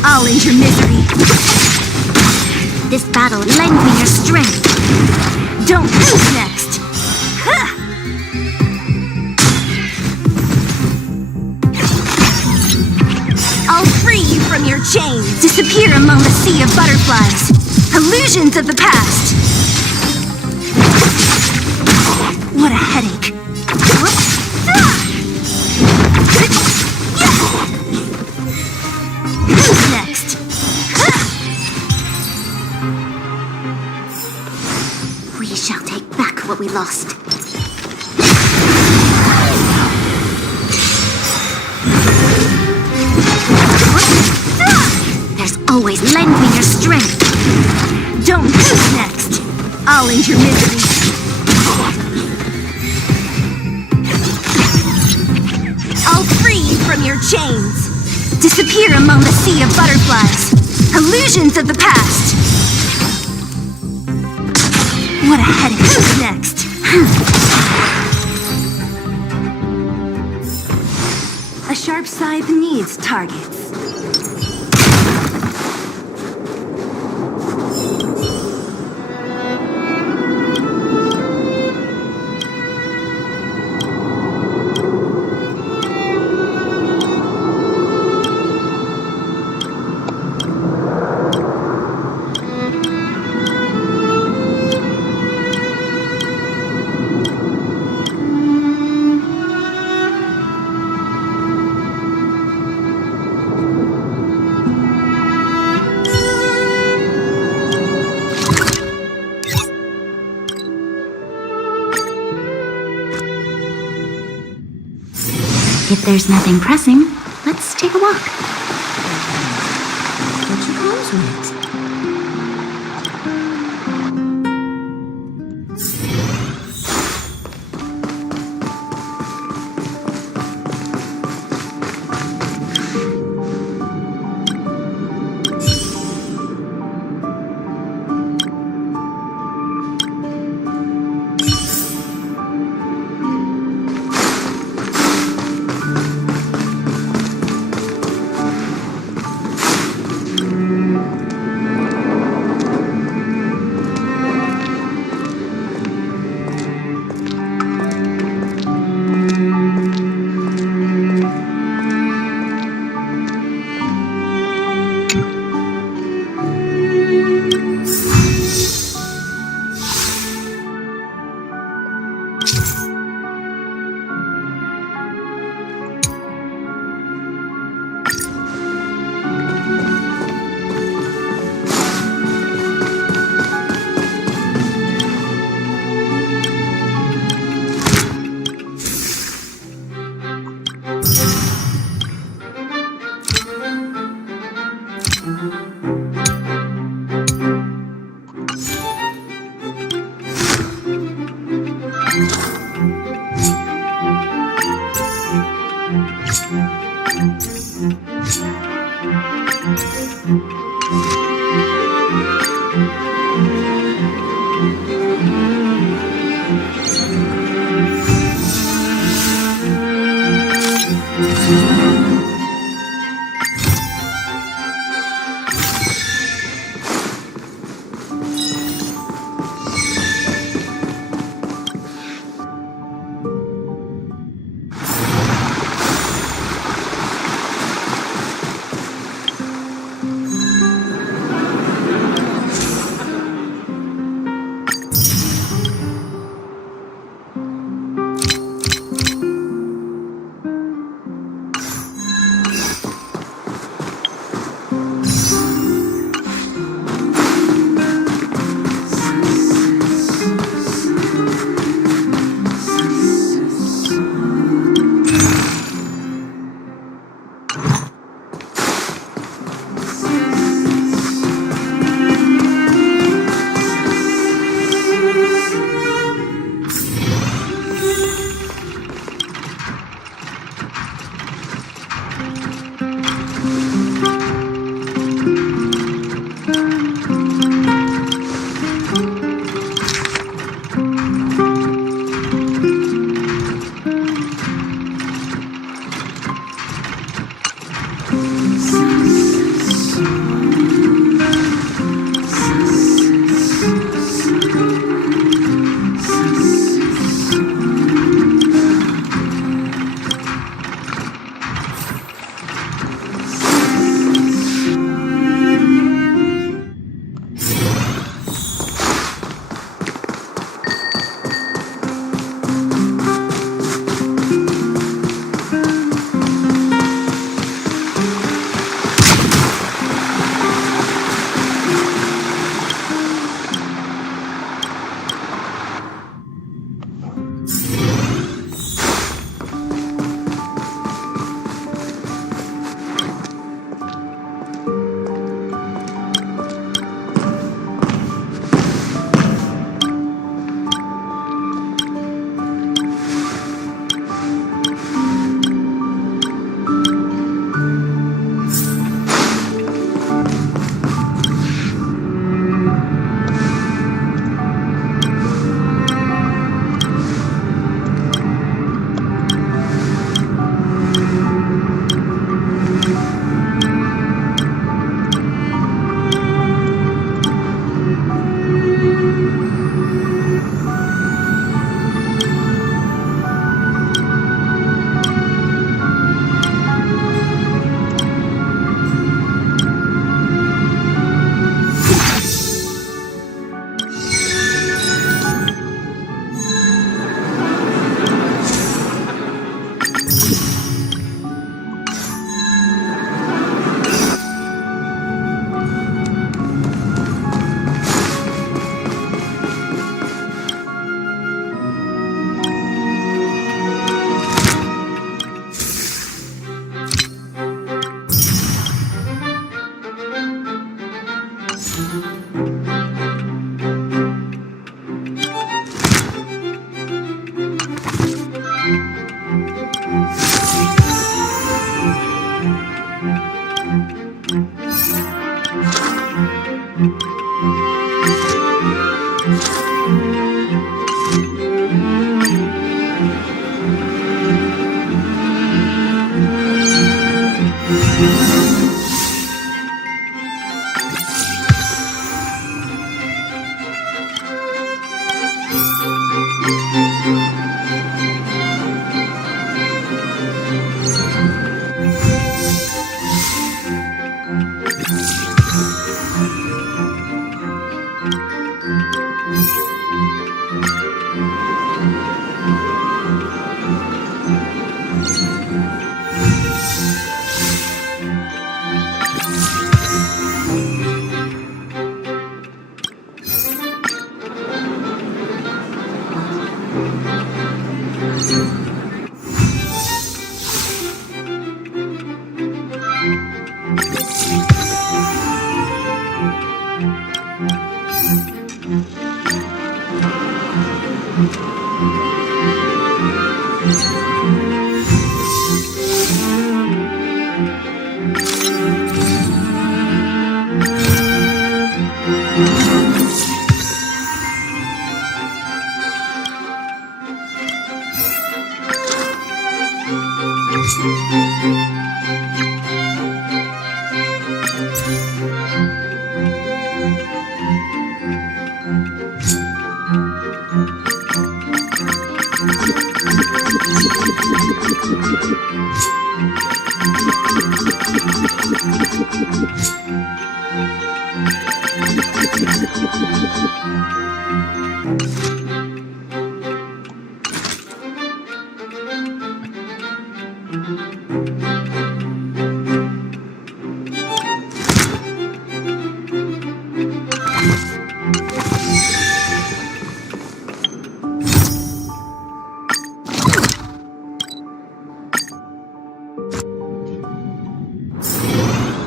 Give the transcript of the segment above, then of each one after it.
I'll end your misery. This battle lends me your strength. Don't lose next. I'll free you from your chains. Disappear among the sea of butterflies. Illusions of the past. What a headache. Who's next? We shall take back what we lost. There's always lend me your strength. Don't lose next. I'll end your misery. I'll free you from your chains. Disappear among the sea of butterflies. Illusions of the past. What a headache. Who's next? A sharp scythe needs targets. If there's nothing pressing, let's take a walk. What you comes with?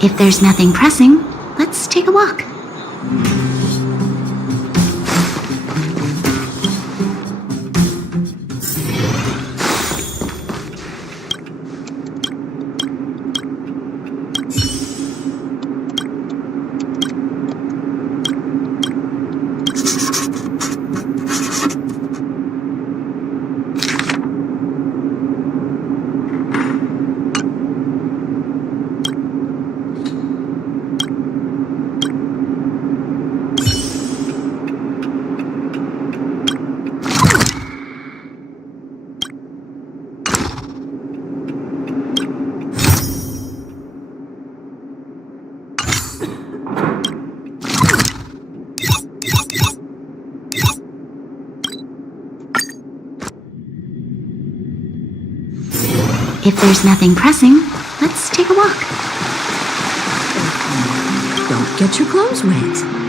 If there's nothing pressing, let's take a walk. If there's nothing pressing, let's take a walk. Don't get your clothes wet.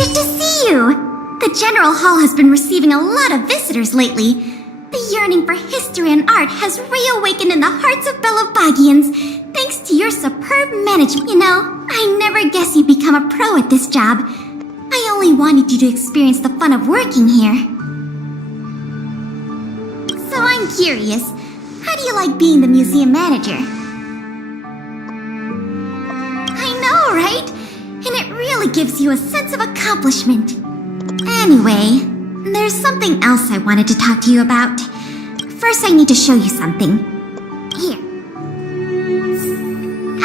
Good to see you! The General Hall has been receiving a lot of visitors lately. The yearning for history and art has reawakened in the hearts of Belabagians, thanks to your superb management. You know, I never guessed you'd become a pro at this job. I only wanted you to experience the fun of working here. So I'm curious, how do you like being the museum manager? I know, right? And it really gives you a sense of accomplishment. Anyway, there's something else I wanted to talk to you about. First, I need to show you something. Here.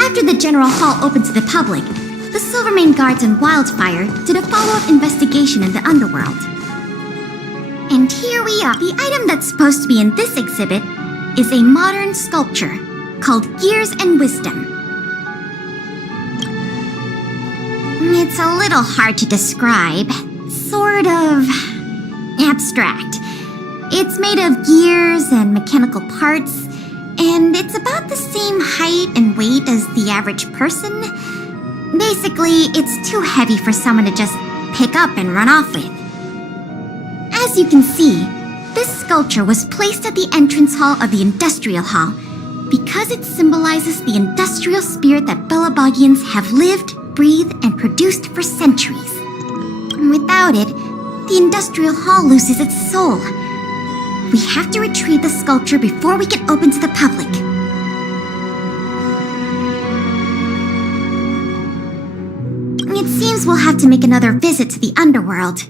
After the General Hall opened to the public, the Silvermane Guards and Wildfire did a follow-up investigation in the underworld. And here we are. The item that's supposed to be in this exhibit is a modern sculpture called Gears and Wisdom. It's a little hard to describe. Sort of abstract. It's made of gears and mechanical parts, and it's about the same height and weight as the average person. Basically, it's too heavy for someone to just pick up and run off with. As you can see, this sculpture was placed at the entrance hall of the Industrial Hall because it symbolizes the industrial spirit that Belabagians have lived, breathed, and produced for centuries. Without it, the Industrial Hall loses its soul. We have to retrieve the sculpture before we can open to the public. It seems we'll have to make another visit to the underworld.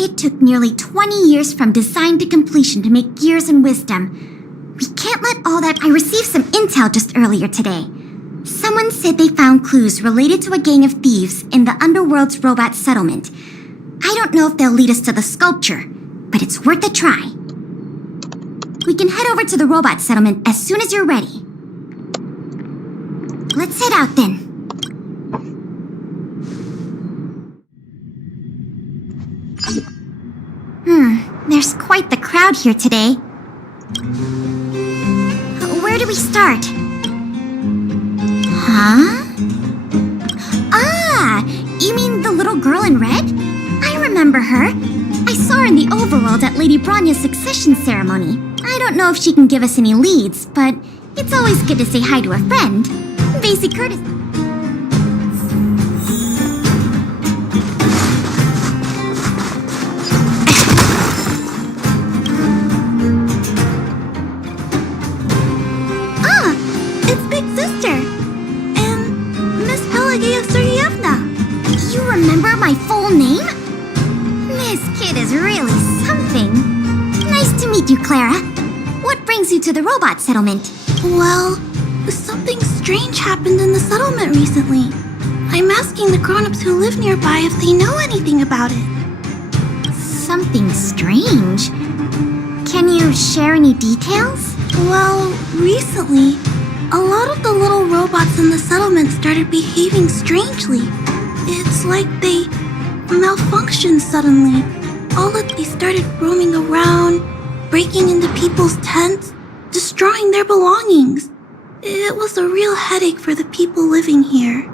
It took nearly 20 years from design to completion to make Gears and Wisdom. We can't let all that... I received some intel just earlier today. Someone said they found clues related to a gang of thieves in the underworld's robot settlement. I don't know if they'll lead us to the sculpture, but it's worth a try. We can head over to the robot settlement as soon as you're ready. Let's head out then. There's quite the crowd here today. Where do we start? Huh? Ah! You mean the little girl in red? I remember her. I saw her in the overworld at Lady Bronya's succession ceremony. I don't know if she can give us any leads, but it's always good to say hi to a friend. Basic courtesy. Remember my full name? This kid is really something. Nice to meet you, Clara. What brings you to the robot settlement? Well, something strange happened in the settlement recently. I'm asking the grown-ups who live nearby if they know anything about it. Something strange? Can you share any details? Well, recently, a lot of the little robots in the settlement started behaving strangely. It's like they malfunctioned suddenly. All that they started roaming around, breaking into people's tents, destroying their belongings. It was a real headache for the people living here.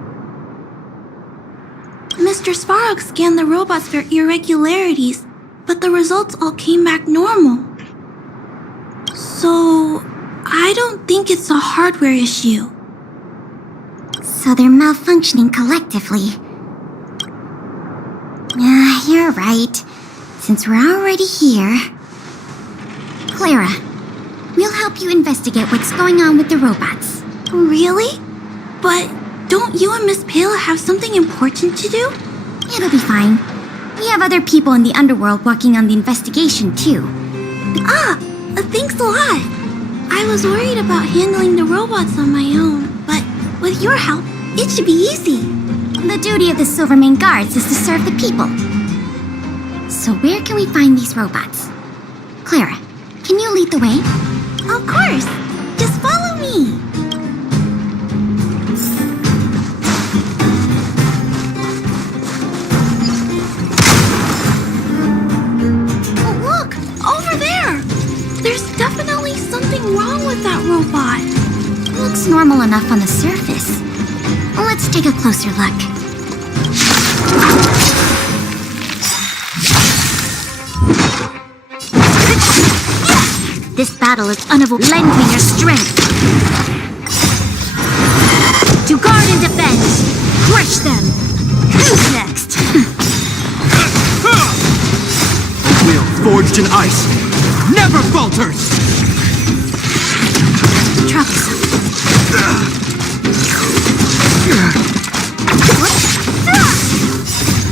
Mr. Svarog scanned the robots for irregularities, but the results all came back normal. So, I don't think it's a hardware issue. So they're malfunctioning collectively. You're right. Since we're already here... Clara, we'll help you investigate what's going on with the robots. Really? But don't you and Miss Pale have something important to do? It'll be fine. We have other people in the underworld working on the investigation, too. Thanks a lot. I was worried about handling the robots on my own, but with your help, it should be easy. The duty of the Silvermane Guards is to serve the people. So where can we find these robots? Clara, can you lead the way? Of course. Just follow me. Oh, look! Over there! There's definitely something wrong with that robot. Looks normal enough on the surface. Let's take a closer look. This battle is unavoidable. Lend me your strength. To guard and defend. Crush them. Who's next? Will forged in ice never falters. Troublesome.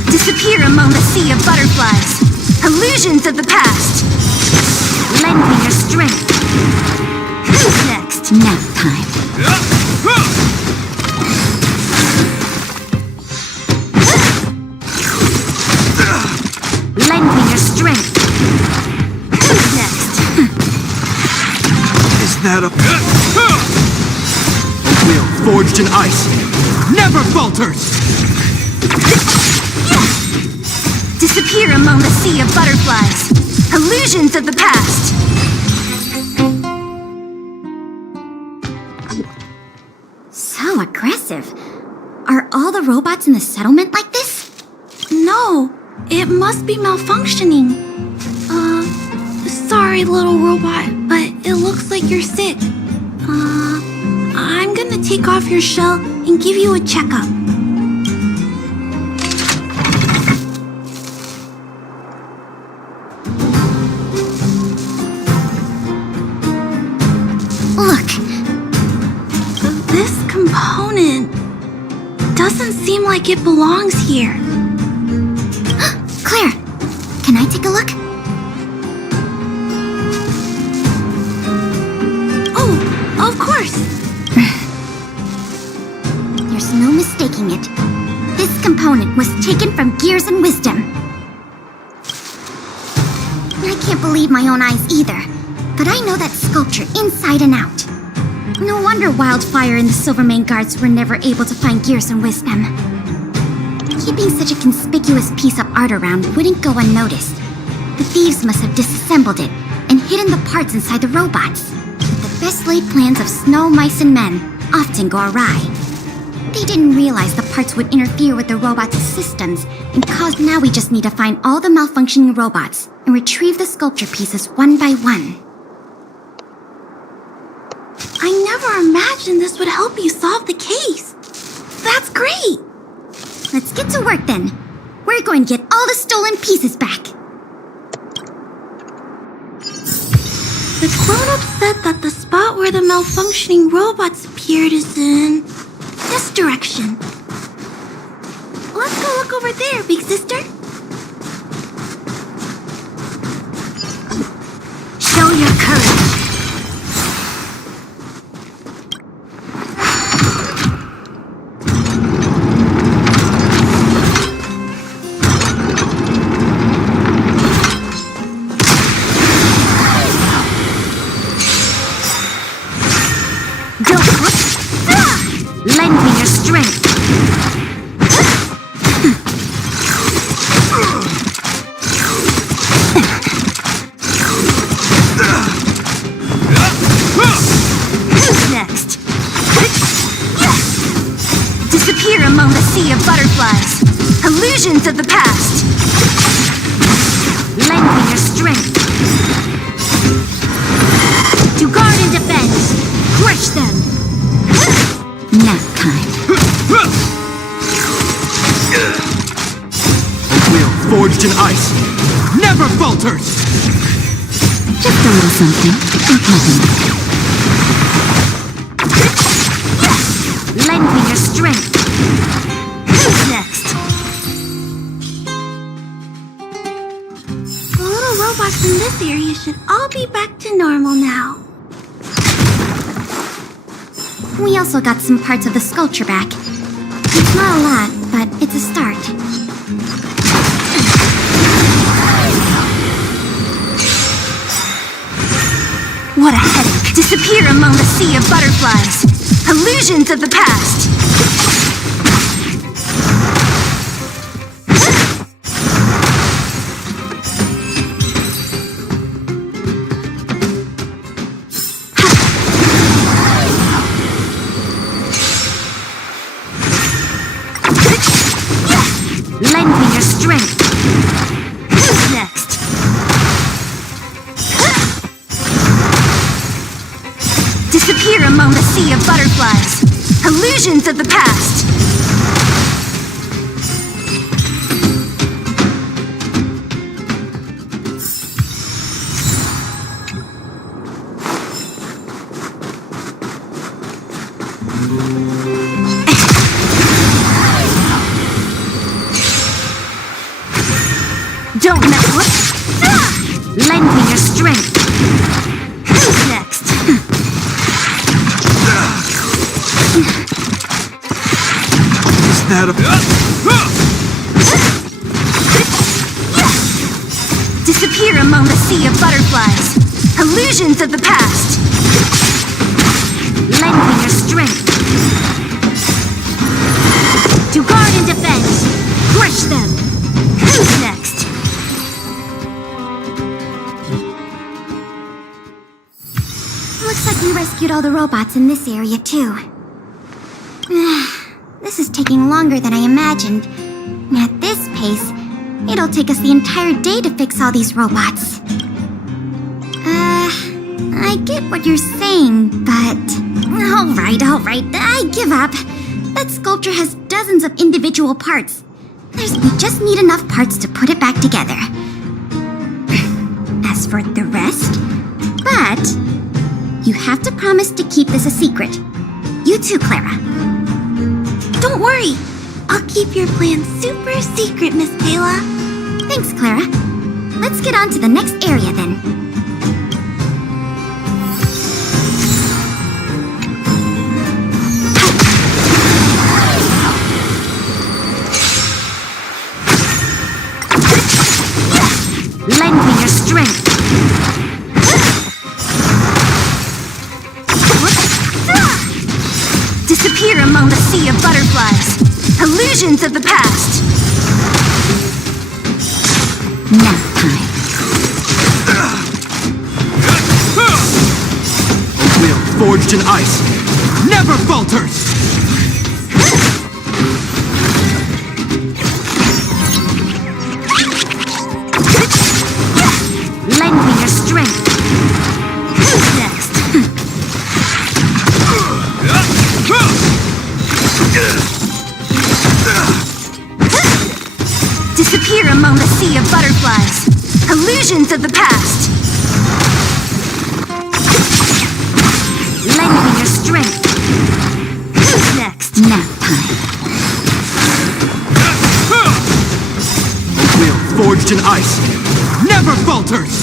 Disappear among the sea of butterflies. Illusions of the past. Lend me your strength. Who's next? Nap time. Lend me your strength. Who's next? Is that a... Will forged in ice never falters. Disappear among the sea of butterflies. Illusions of the past. So aggressive. Are all the robots in the settlement like this? No, it must be malfunctioning. Sorry, little robot, but it looks like you're sick. I'm gonna take off your shell and give you a checkup. Look. This component doesn't seem like it belongs here. Claire, can I take a look? Oh, of course. There's no mistaking it. This component was taken from Gears and Wisdom. I can't believe my own eyes either, but I know that sculpture inside and out. No wonder Wildfire and the Silvermane Guards were never able to find Gears and Wisdom. Keeping such a conspicuous piece of art around wouldn't go unnoticed. The thieves must have disassembled it and hidden the parts inside the robots. But the best laid plans of snow, mice, and men often go awry. They didn't realize the parts would interfere with the robots' systems and cause. Now we just need to find all the malfunctioning robots and retrieve the sculpture pieces one by one. I never imagined this would help you solve the case. That's great! Let's get to work then. We're going to get all the stolen pieces back. The grown-up said that the spot where the malfunctioning robots appeared is in this direction. Let's go look over there, big sister. Show your courage. Lend me your strength. Who's next? Disappear among the sea of butterflies. Illusions of the past. Lend me your strength. To guard and defend. Crush them. Nap time. A will forged in ice never falters! Just a little something. Don't mind. Lend me your strength. Who's next? The little robots in this area should all be back to normal now. We also got some parts of the sculpture back. It's not a lot, but it's a start. What a headache! Disappear among the sea of butterflies. Illusions of the past. Lend me your strength. Who's next? Disappear among the sea of butterflies. Illusions of the past. Don't mess with. Lend me your strength. Who's next? Is that a... Disappear among the sea of butterflies. Illusions of the past. Lend me your strength. To guard and defend. Crush them. Who's next? Looks like we rescued all the robots in this area, too. This is taking longer than I imagined. At this pace, it'll take us the entire day to fix all these robots. I get what you're saying, but... Alright, I give up. That sculpture has dozens of individual parts. We just need enough parts to put it back together. As for the rest... But... You have to promise to keep this a secret. You too, Clara. Don't worry. I'll keep your plan super secret, Miss Kayla. Thanks, Clara. Let's get on to the next area, then. Lend me your strength. Disappear among the sea of butterflies. Illusions of the past. Nap time. A will forged in ice never falters! Lend me your strength. Who's next? Disappear among the sea of butterflies. Illusions of the past. Lend me your strength. Who's next? Nap time. A will forged in ice never falters!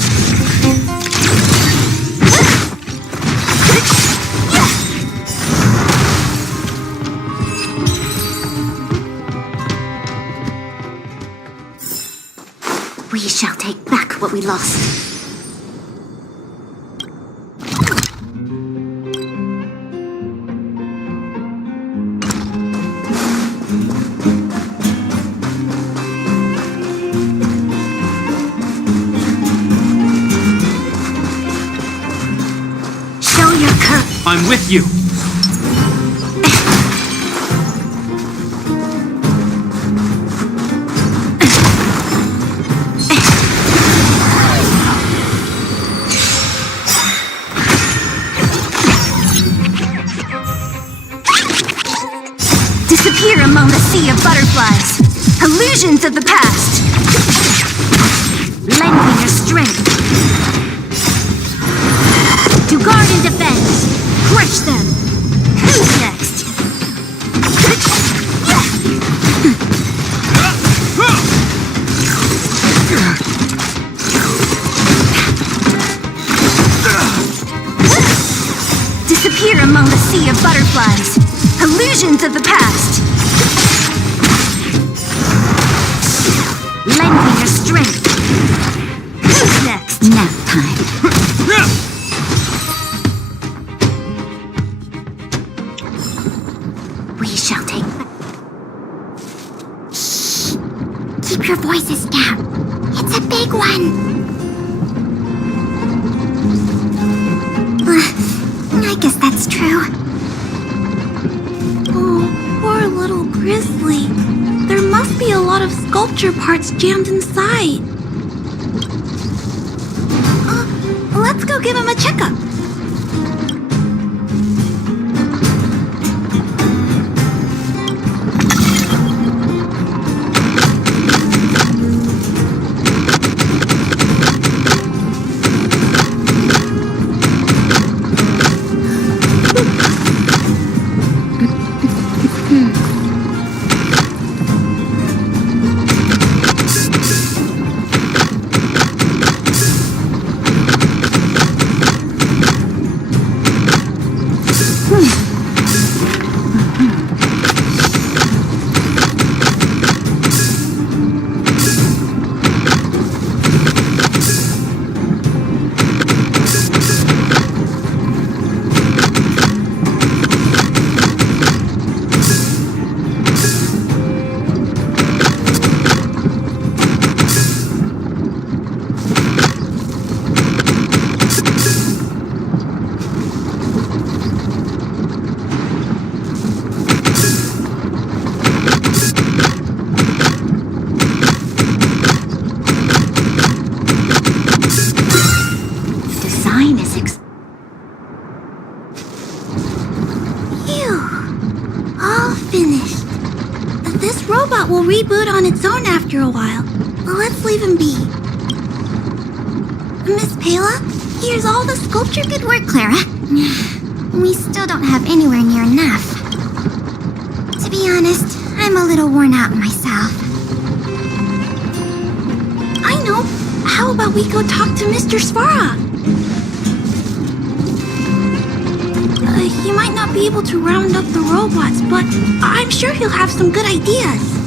We shall take back what we lost. I'm with you. Disappear among the sea of butterflies. Illusions of the past. Lend me your strength. To guard and defend. Crush them. Who's next? Disappear among the sea of butterflies. Illusions of the past. Lend me your strength. Who's next? Nap time. We shall take Shh. Keep your voices down. It's a big one. I guess that's true. Oh, poor little Grizzly. There must be a lot of sculpture parts jammed inside. Let's go give him a checkup. Will reboot on its own after a while. Let's leave him be. Miss Pela, here's all the sculpture. Good work, Clara. We still don't have anywhere near enough. To be honest, I'm a little worn out myself. I know. How about we go talk to Mr. Svara? He might not be able to round up the robots, but I'm sure he'll have some good ideas.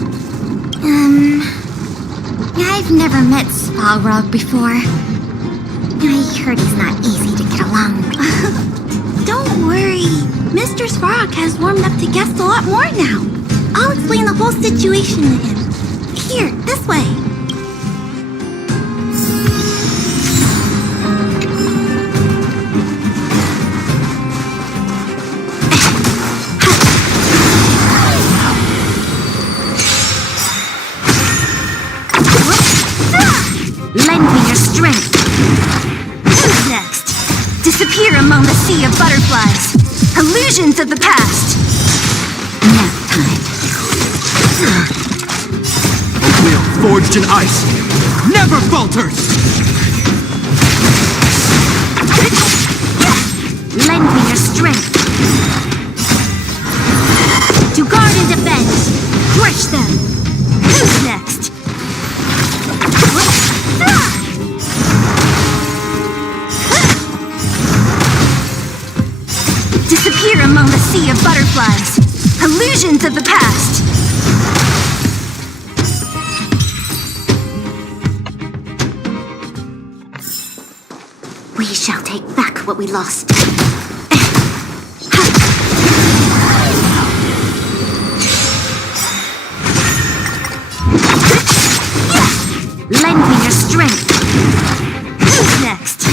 I've never met Spalrog before. I heard he's not easy to get along with. Don't worry. Mr. Svarog has warmed up to guests a lot more now. I'll explain the whole situation to him. Here, this way. Lend me your strength. Who's next? Disappear among the sea of butterflies. Illusions of the past. Nap time. A will forged in ice never falters! Lend me your strength. To guard and defend. Crush them. Who's next? Disappear among the sea of butterflies. Illusions of the past. We shall take back what we lost. Lend me your strength. Who's next?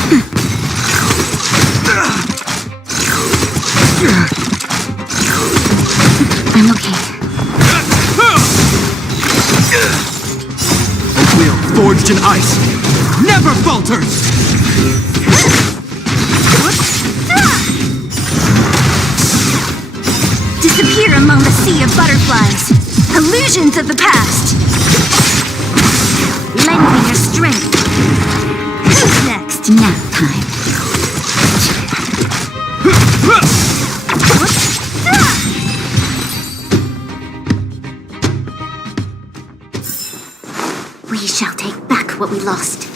I'm okay. A will forged in ice never falters! Disappear among the sea of butterflies. Illusions of the past. Lend me your strength. Who's next? Nap time. We shall take back what we lost.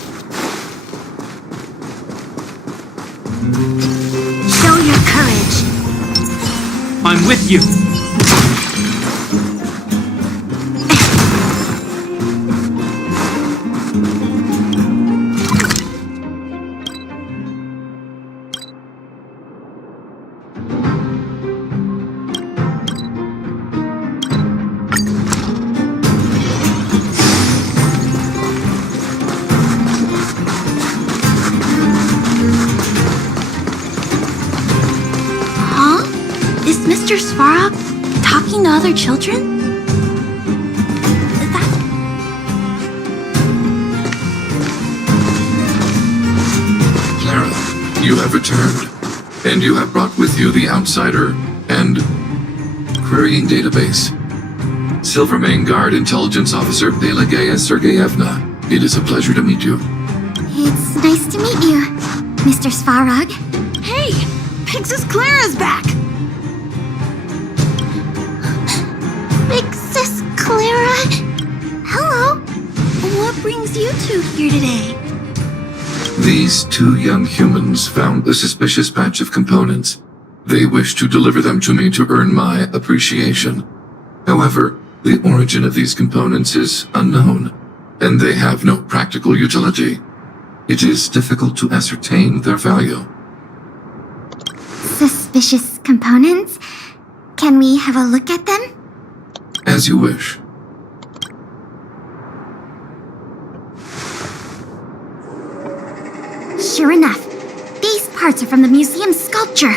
Show your courage. I'm with you! Huh? Is Mr. Svarog talking to other children? Clara, you have returned, and you have brought with you the Outsider and Querying Database. Silvermane Guard Intelligence Officer Pelageya Sergeyevna, it is a pleasure to meet you. It's nice to meet you, Mr. Svarog. Hey! Princess Clara's back! Big Sis Clara? Hello. What brings you two here today? These two young humans found a suspicious batch of components. They wish to deliver them to me to earn my appreciation. However, the origin of these components is unknown, and they have no practical utility. It is difficult to ascertain their value. Suspicious components? Can we have a look at them? As you wish. Sure enough, these parts are from the museum's sculpture.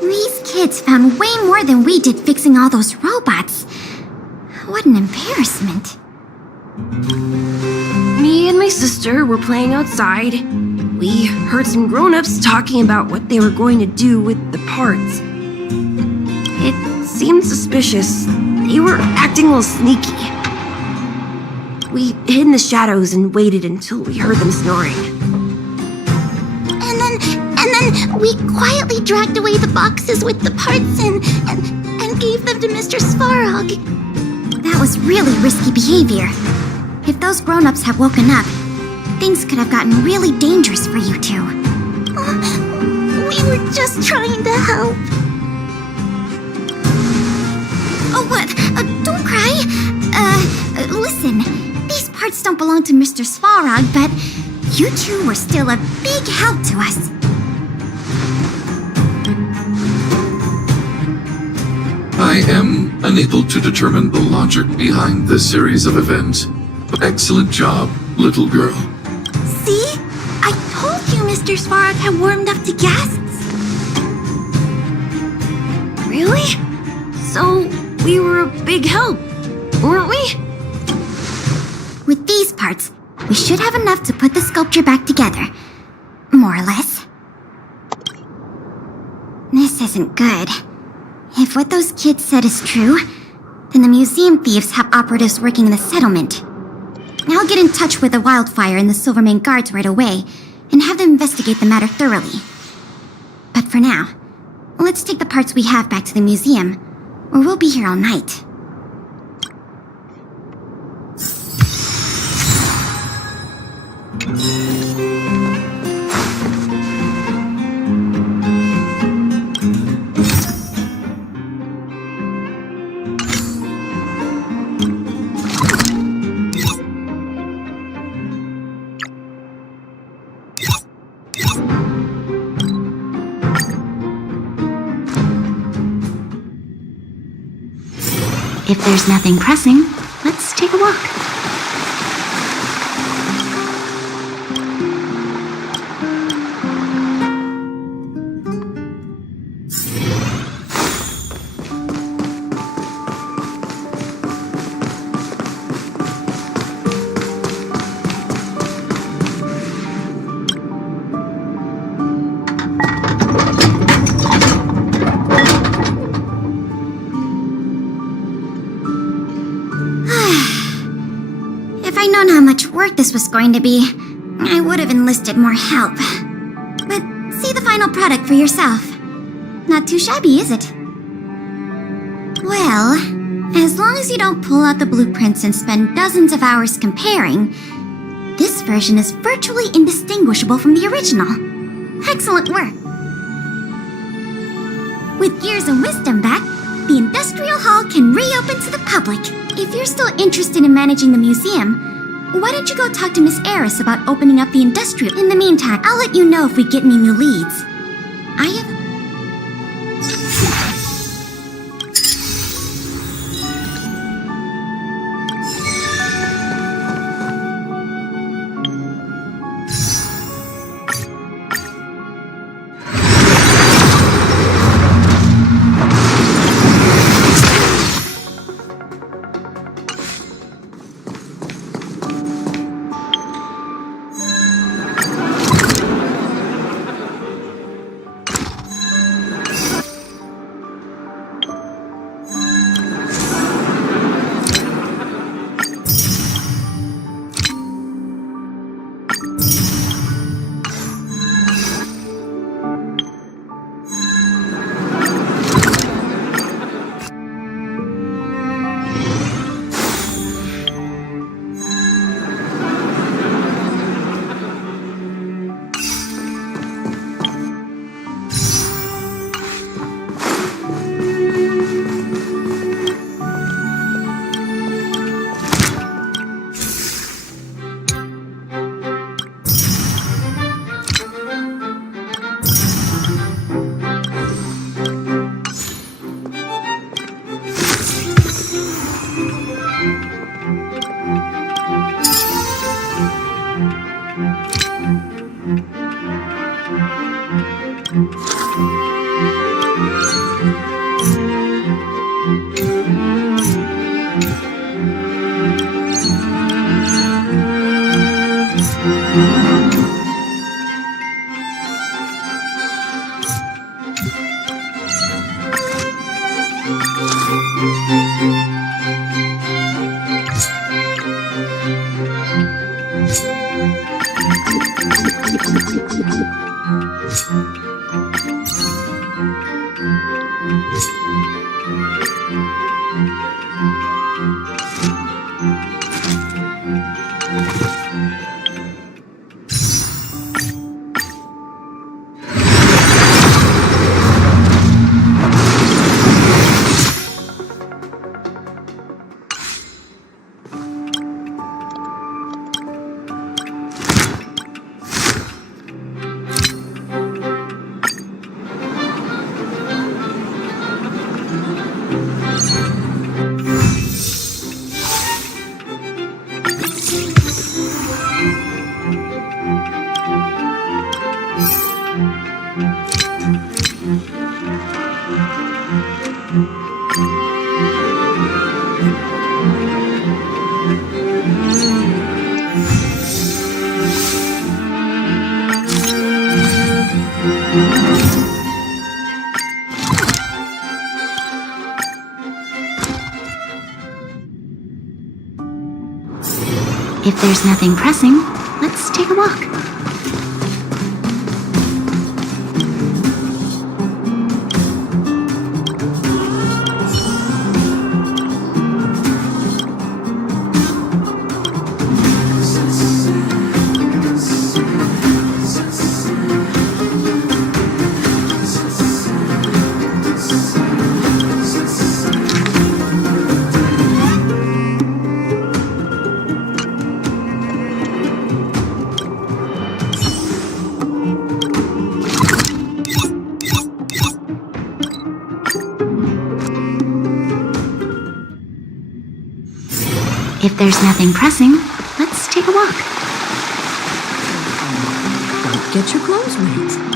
These kids found way more than we did fixing all those robots. What an embarrassment. Me and my sister were playing outside. We heard some grown-ups talking about what they were going to do with the parts. It seemed suspicious. They were acting a little sneaky. We hid in the shadows and waited until we heard them snoring. And then we quietly dragged away the boxes with the parts in and gave them to Mr. Svarog. That was really risky behavior. If those grown-ups had woken up, things could have gotten really dangerous for you two. We were just trying to help. Oh, what? Don't cry. Listen. These parts don't belong to Mr. Svarog, but you two were still a big help to us. I am unable to determine the logic behind this series of events. Excellent job, little girl. See? I told you Mr. Svarog had warmed up to guests. Really? So, we were a big help, weren't we? With these parts, we should have enough to put the sculpture back together. More or less. This isn't good. If what those kids said is true, then the museum thieves have operatives working in the settlement. I'll get in touch with the Wildfire and the Silvermane guards right away, and have them investigate the matter thoroughly. But for now, let's take the parts we have back to the museum, or we'll be here all night. If there's nothing pressing, let's take a walk. this was going to be. I would have enlisted more help. But see the final product for yourself. Not too shabby, is it? Well, as long as you don't pull out the blueprints and spend dozens of hours comparing, this version is virtually indistinguishable from the original. Excellent work! With Gears and Wisdom back, the Industrial Hall can reopen to the public. If you're still interested in managing the museum, why don't you go talk to Miss Eris about opening up the Industrial? In the meantime, I'll let you know if we get any new leads. I have... If there's nothing pressing, let's take a walk. If there's nothing pressing, let's take a walk. Don't get your clothes wet.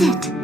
is it?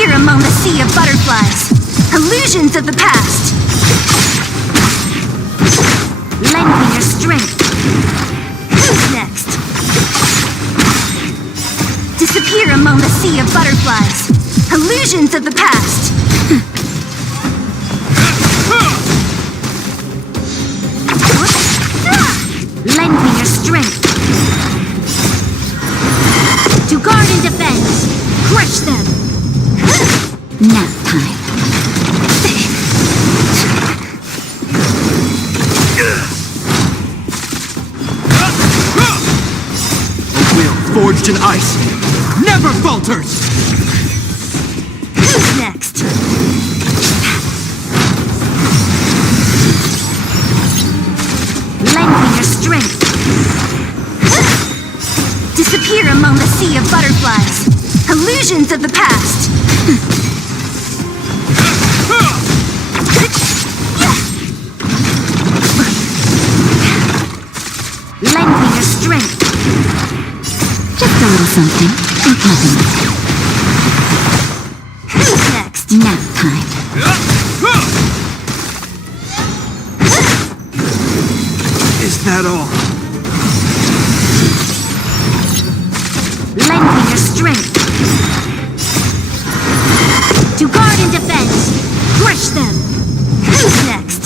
Disappear among the sea of butterflies. Illusions of the past. Lend me your strength. Who's next? Disappear among the sea of butterflies. Illusions of the past. Lend me your strength. To guard and defend. Crush them. Nap time. A will forged in ice never falters! Who's next? Lend me your strength. Disappear among the sea of butterflies. Illusions of the past. Lend me your strength. Just a little something. Think nothing of it. Who's next? Nap time. Is that all? Lend me your strength. To guard and defend. Crush them. Who's next?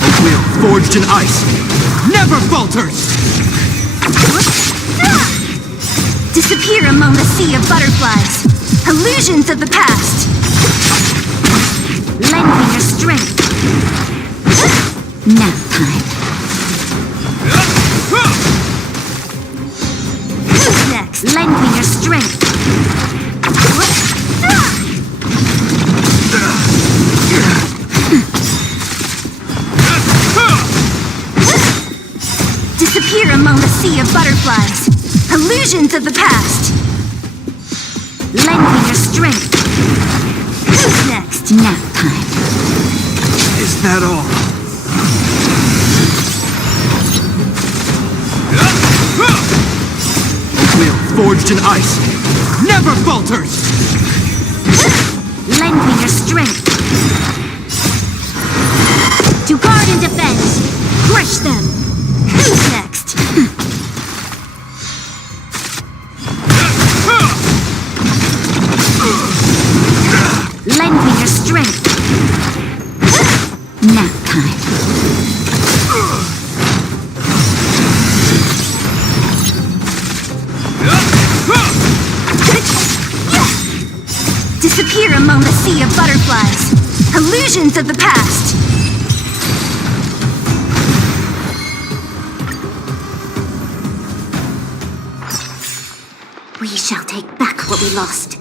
A will forged in ice never falters! Disappear among the sea of butterflies. Illusions of the past. Lend me your strength. Nap time. Who's next? Lend me your strength. Disappear among the sea of butterflies. Illusions of the past. Lend me your strength. Who's next? Nap time. Is that all? A will forged in ice never falters! Lend me your strength. To guard and defend. Crush them. Who's next? Lend me your strength. Nap time. Disappear among the sea of butterflies. Illusions of the past. We shall take back what we lost.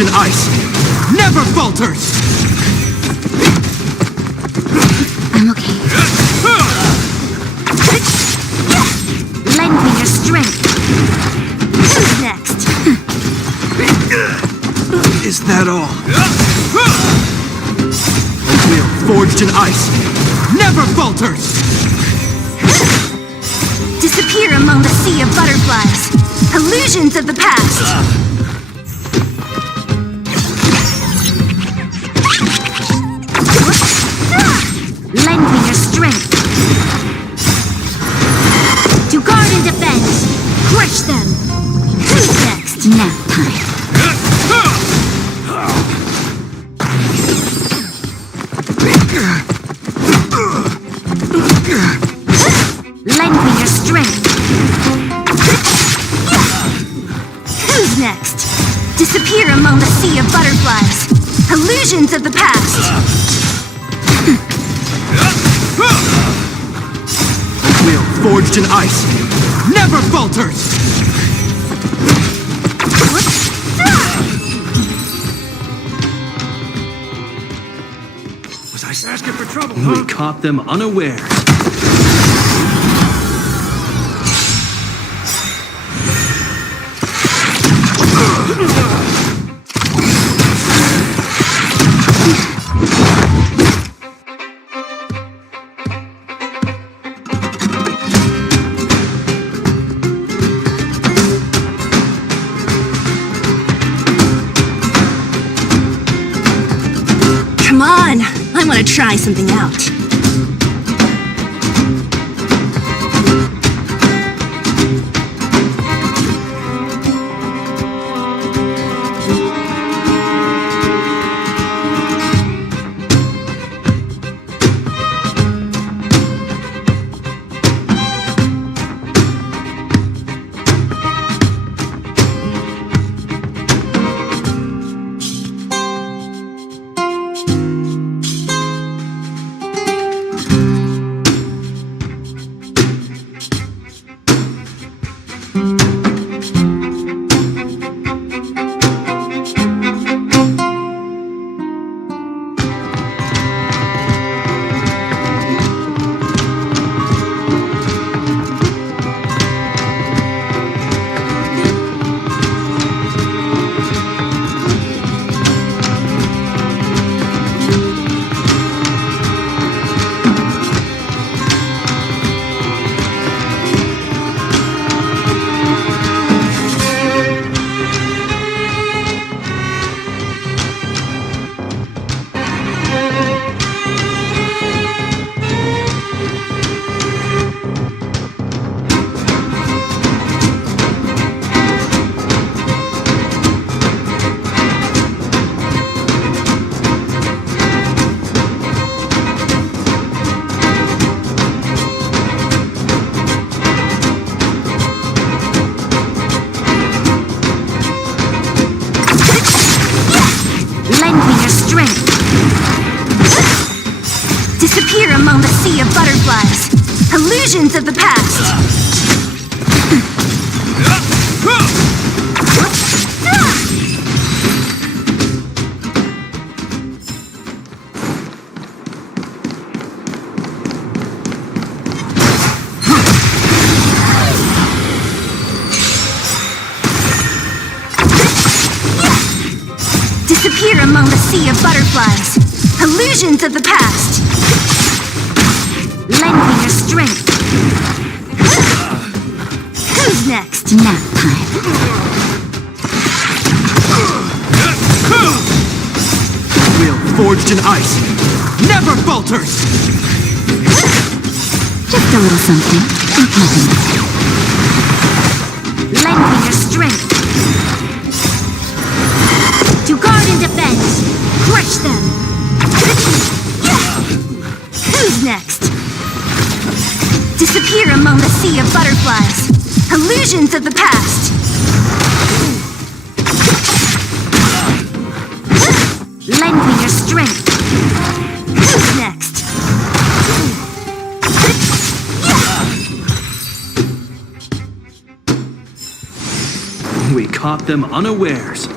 forged in ice never falters! I'm okay. Lend me your strength. Who's next? Is that all? A will forged in ice never falters! Disappear among the sea of butterflies. Illusions of the past. Lend me your strength. To guard and defend. Crush them. Who's next? Nap time. Lend me your strength. Who's next? Disappear among the sea of butterflies. Illusions of the past. A will forged in ice never falters! Was I asking for trouble, We caught them unawares. Come on, I want to try something out. Disappear among the sea of butterflies. Illusions of the past. Disappear among the sea of butterflies. Illusions of the past. Lend me your strength. Who's next? Nap time. Will forged in ice never falters! Just a little something. No problem. Lend me your strength. To guard and defend. Crush them. Who's next? Disappear among the sea of butterflies. Illusions of the past. Lend me your strength. Who's next? We caught them unawares.